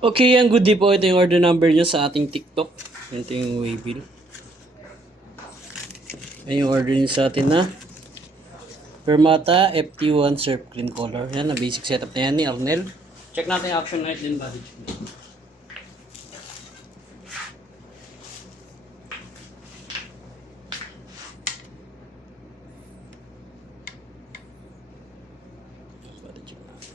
Okay, ang good day po. Ito yung order number nyo sa ating TikTok. Ito yung waybill. Ayan yung order nyo sa atin na Permata FT1 Surf Clean Color. Yan, na basic setup na yan ni Arnel. Check natin yung action light din body check. Body check natin.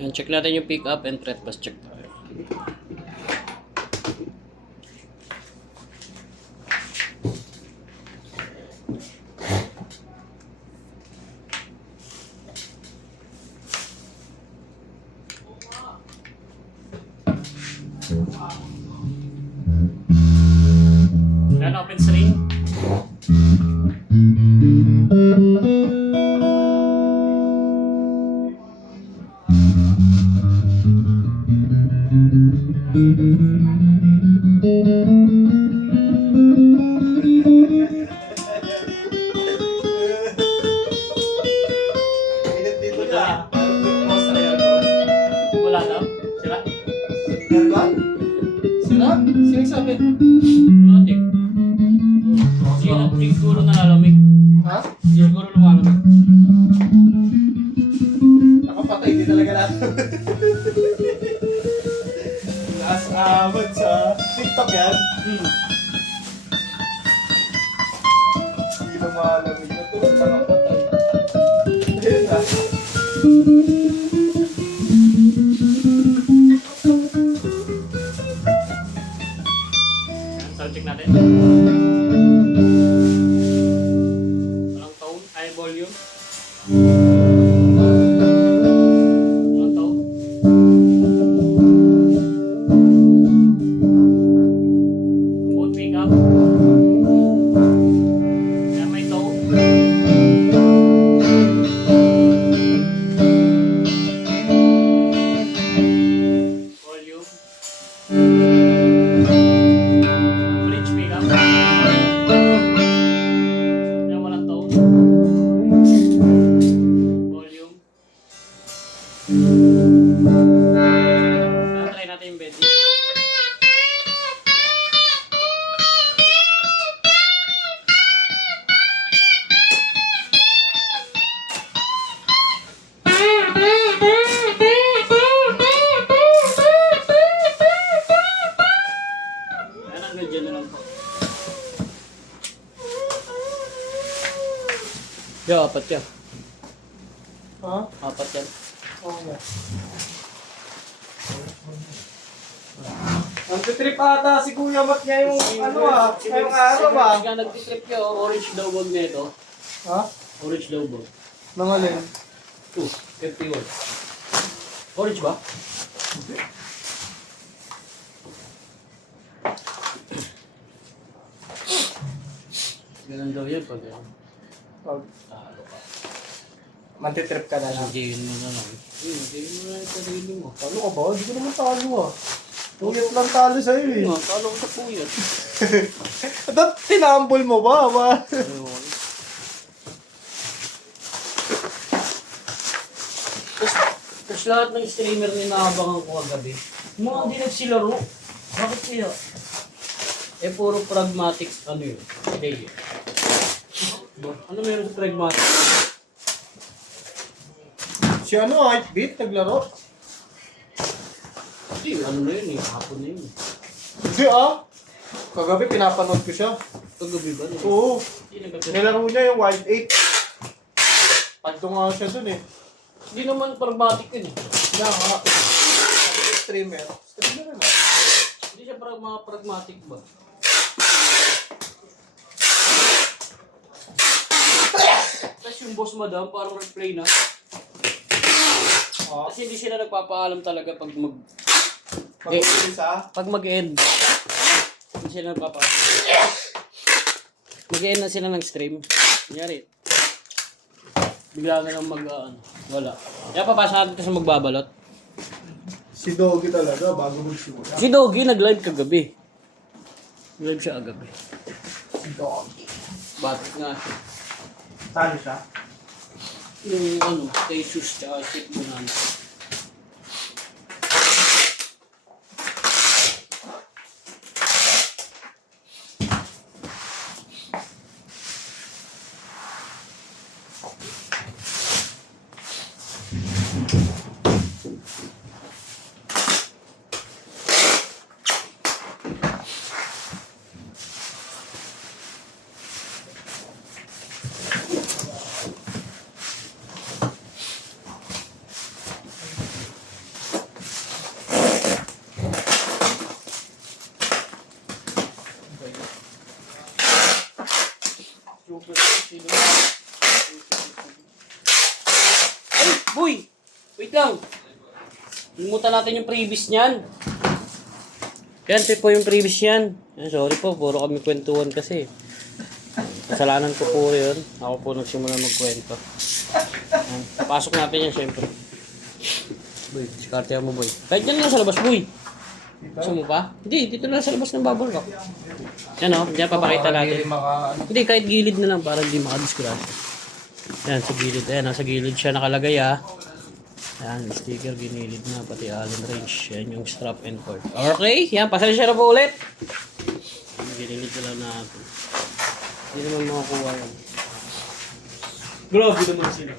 Yan, check natin yung pick up and thread bus check tayo. Yan, open string. Init dito na. Wala daw? Sira? Aircon? Sira? Sino sabi? Matik. Siguro nalalamig. Ha? Siguro lumalamig. Nakapatay, di talaga lahat. As abot sa TikTok yan. Hindi na malamig na to. Nakapatay. Ayun na. Sound check natin. Walang tone, ay volume. Walang tone. Both pick up. Yan may tone. Volume. Bridge pick up. Yan walang tone. Volume. Try natin yung bending. Yan, hanggang dyan na lang po. Yeah, apat yan. Ha? Apat yan. Oo nga. Ang titrip ata si Kuya Mat niya yung ano ah, ngayong araw ah. Kaya nag-trip kayo, orange daw bag na ito. Ha? Orange daw bag. Mga alin? 2, 51. Orange ba? Ganun daw yun pag Pag talo ka. mantitrip ka na lang. Sabihin mo na lang. Sabihin mo na yung sarili mo. Talo ka ba? Hindi ko naman talo ah. Puyat lang talo sa'yo eh. Talo ko sa puyat. Ba't tinambol mo ba? Ayun. Tapos lahat ng streamer na inaabangan ko kagabi, mga hindi nagsilaro. Bakit kaya? Eh, puro pragmatics, ano yun? Play. Ano meron sa pragmatics? Si ano, Hypebeat, naglaro? Hindi, ano na yun eh, hapon na yun. Hindi ah. Kagabi pinapanood ko siya. Kagabi ba? Oo. Hindi nagkagabi. Nilaro niya yung Wild 8. Pagto nga siya dun eh. Hindi naman pragmatic yun eh. Kaya nga. Streamer. Streamer na. Hindi siya mga pragmatic ba? Tapos yung boss madam, parang nag-play na. Oo. Kasi hindi sila nagpapaalam talaga pag Mag-umpisa. pag mag-end. Hindi sila nagpapaalam. Mag-end na sila ng stream. Kunyari. Bigla na lang wala. Kaya papasok natin kasi magbabalot. Si Doggy talaga, bago magsimula. Si Doggy nag-live kagabi. Nag-live siya kagabi. Si Doggy. Bakit nga siya? Sali siya? Yung Jesus tsaka Sip Bonanza. Ay, boy! Wait lang! Limutan natin yung previous niyan. Yan, ito po yung previous yan. Sorry po, puro kami kwentuhan kasi. Kasalanan ko po yun. Ako po nagsimula magkwento. Yan. Pasok natin yan, syempre. Boy, diskartehan mo, boy. Kahit dyan lang sa labas, boy. Gusto mo pa? Hindi, dito lang sa labas ng bubble wrap. Yan o, diyan papakita natin. Hindi, kahit gilid na lang para hindi makadisgrasya. Yan, sa gilid. Ayan, sa gilid siya nakalagay ah. Yan, sticker ginilid na, pati Allen wrench. Yan yung strap and cord. Okay, yan, pasensya na po ulit. Ginilid na lang natin. Hindi naman makakuha yan. Grabe naman sila.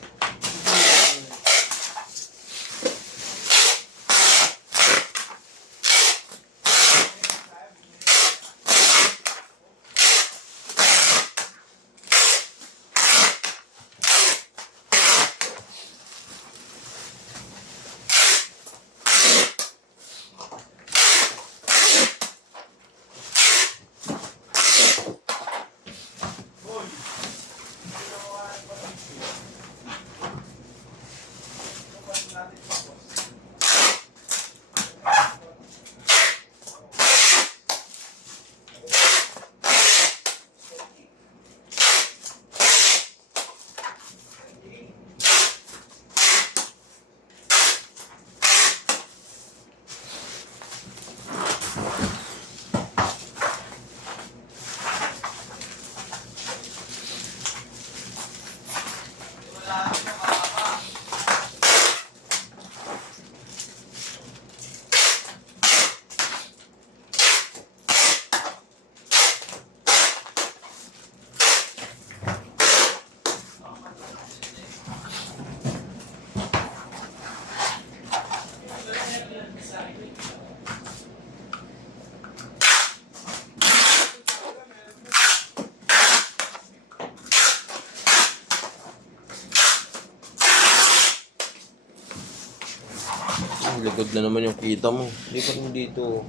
Likod na naman yung kita mo. Lipat mo dito.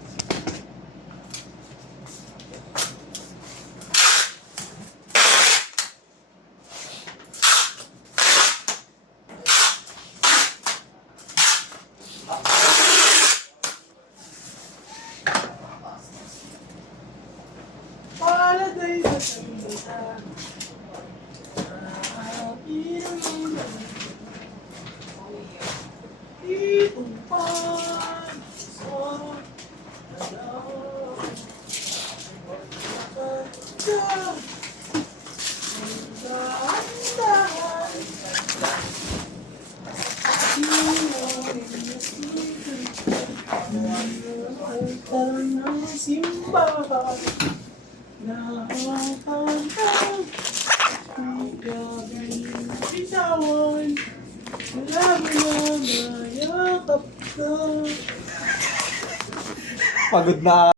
Pagod na